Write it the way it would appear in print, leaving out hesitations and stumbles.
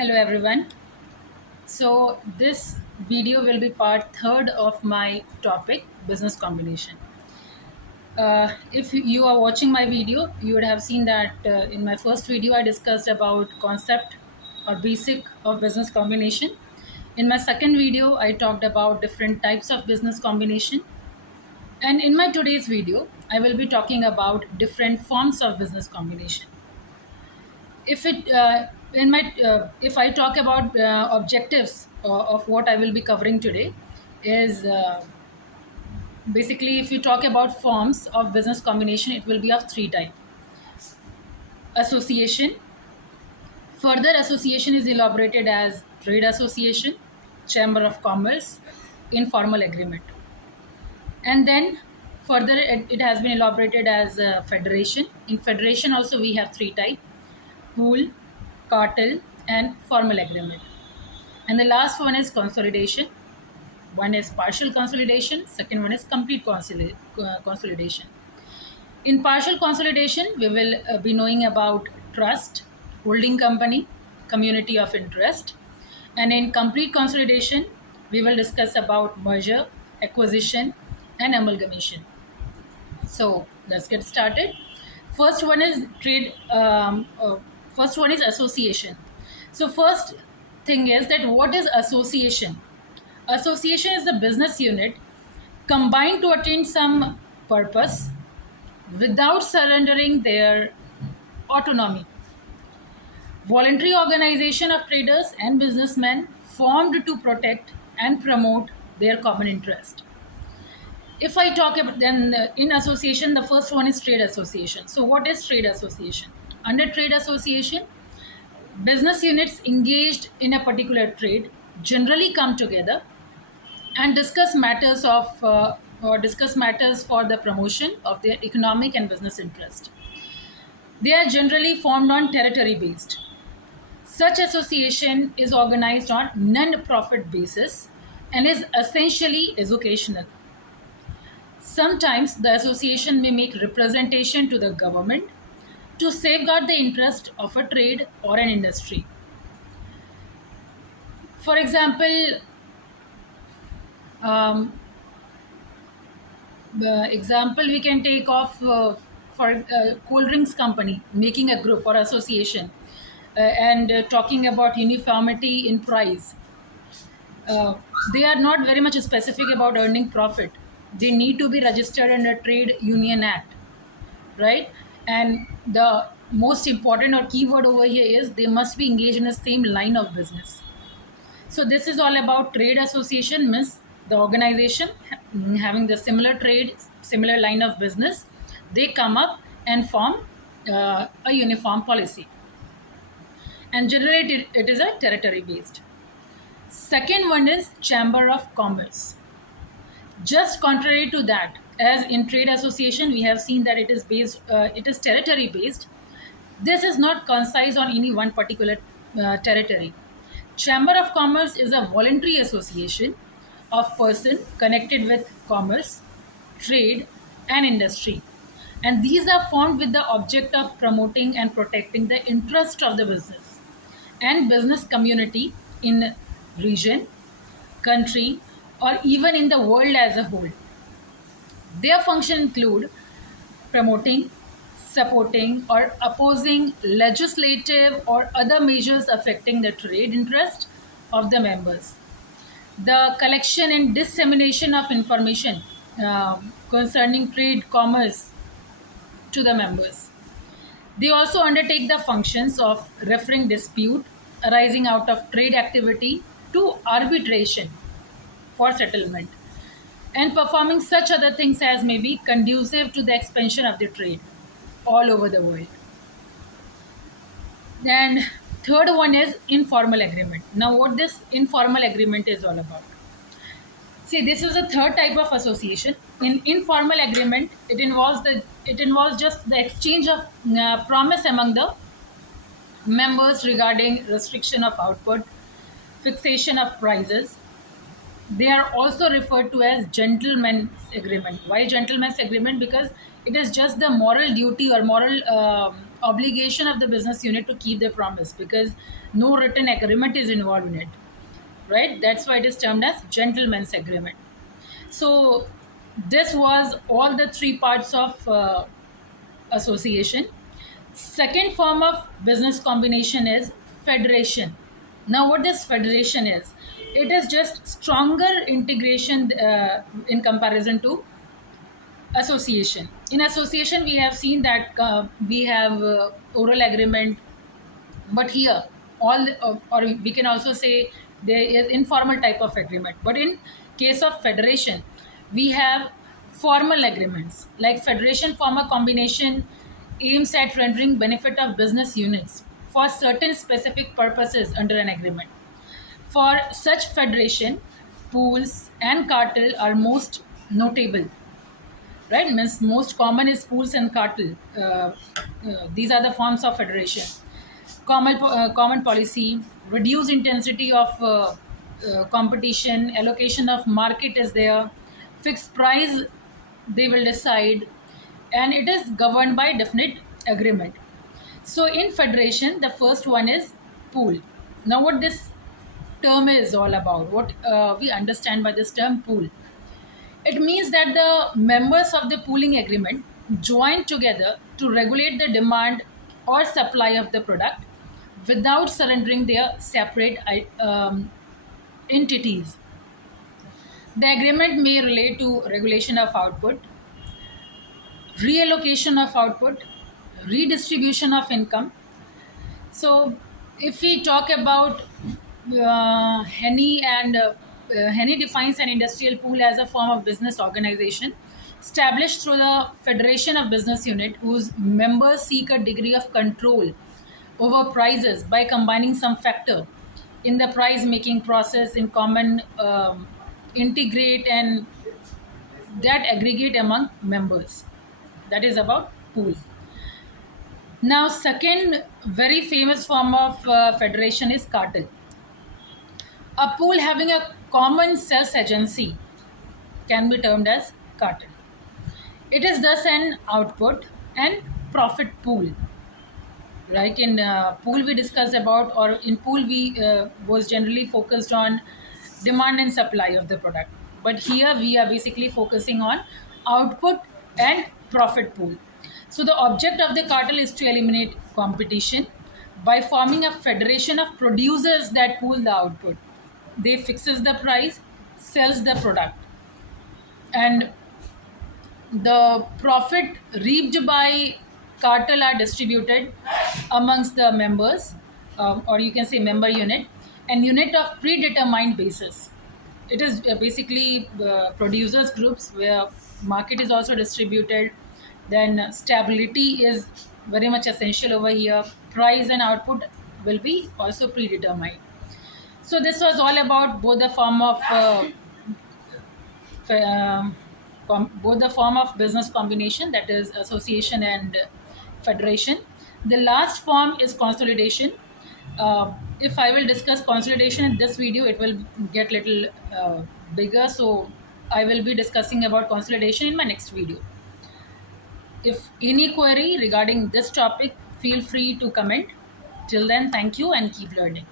Hello everyone. So this video will be part third of my topic business combination. If you are watching my video, you would have seen that in my first video I discussed about concept or basic of business combination. In my second video I talked about different types of business combination, and in my today's video I will be talking about different forms of business combination. If it in my If I talk about objectives of what I will be covering today is basically, if you talk about forms of business combination, it will be of three type: association. Further, association is elaborated as trade association, chamber of commerce, informal agreement. And then further it has been elaborated as a federation. In federation also we have three type: pool, cartel, and formal agreement. And the last one is consolidation. One is partial consolidation, second one is complete consolidation. In partial consolidation, we will be knowing about trust, holding company, community of interest. And in complete consolidation, we will discuss about merger, acquisition, and amalgamation. So let's get started. First one is trade. First one is association. So first thing is that what is association? Association is a business unit combined to attain some purpose without surrendering their autonomy. Voluntary organization of traders and businessmen formed to protect and promote their common interest. If I talk about then in association, the first one is trade association. So what is trade association? Under trade association, business units engaged in a particular trade generally come together and discuss matters of or discuss matters for the promotion of their economic and business interest. They are generally formed on territory based. Such association is organized on non-profit basis and is essentially educational. Sometimes the association may make representation to the government to safeguard the interest of a trade or an industry. For example, um, the example we can take of for a cold drinks company making a group or association and talking about uniformity in price. uh, they are not very much specific about earning profit. They need to be registered under Trade Union Act, right? And the most important or keyword over here is they must be engaged in the same line of business. So this is all about trade association, means the organization having the similar trade, similar line of business, they come up and form a uniform policy. And generally it is a territory based. Second one is chamber of commerce. Just contrary to that, as in trade association, we have seen that it is territory based. This is not concise on any one particular territory. Chamber of Commerce is a voluntary association of person connected with commerce, trade, and industry. And these are formed with the object of promoting and protecting the interest of the business and business community in region, country, or even in the world as a whole. Their function include promoting, supporting, or opposing legislative or other measures affecting the trade interest of the members. The collection and dissemination of information concerning trade commerce to the members. They also undertake the functions of referring dispute arising out of trade activity to arbitration for settlement, and performing such other things as may be conducive to the expansion of the trade all over the world. And third one is informal agreement. Now, what this informal agreement is all about? See, this is a third type of association. In informal agreement, it involves just the exchange of promise among the members regarding restriction of output, fixation of prices. They are also referred to as gentleman's agreement. Why gentleman's agreement? Because it is just the moral duty or moral obligation of the business unit to keep their promise, because no written agreement is involved in it, right? That's why it is termed as gentleman's agreement. So this was all the three parts of association. Second form of business combination is federation. Now, what this federation is, it is just stronger integration in comparison to association. In association, we have seen that we have oral agreement, but here or we can also say there is informal type of agreement. But in case of federation, we have formal agreements. Like federation form a combination aims at rendering benefit of business units for certain specific purposes under an agreement. For such federation, pools and cartel are most notable, right? Means most common is pools and cartel. These are the forms of federation. Common policy, reduced intensity of competition, allocation of market is there, fixed price they will decide, and it is governed by definite agreement. So in federation, the first one is pool. Now, what this term is all about, what we understand by this term pool, it means that the members of the pooling agreement join together to regulate the demand or supply of the product without surrendering their separate entities. The agreement may relate to regulation of output, reallocation of output, redistribution of income. So, if we talk about Henny defines an industrial pool as a form of business organization established through the Federation of Business Unit, whose members seek a degree of control over prices by combining some factor in the price making process in common, integrate and that aggregate among members. That is about pool. Now, second very famous form of federation is cartel. A pool having a common sales agency can be termed as cartel. It is thus an output and profit pool. Like in pool we discussed about, or in pool we was generally focused on demand and supply of the product. But here we are basically focusing on output and profit pool. So the object of the cartel is to eliminate competition by forming a federation of producers that pool the output. They fixes the price, sells the product, and the profit reaped by cartel are distributed amongst the members, or you can say member unit, and unit of predetermined basis. It is basically producers groups where market is also distributed. Then stability is very much essential over here. Price and output will be also predetermined. So this was all about both the form of both the form of business combination, that is association and federation. The last form is consolidation. If I will discuss consolidation in this video, it will get little bigger, so I will be discussing about consolidation in my next video. If any query regarding this topic, feel free to comment. Till then, thank you and keep learning.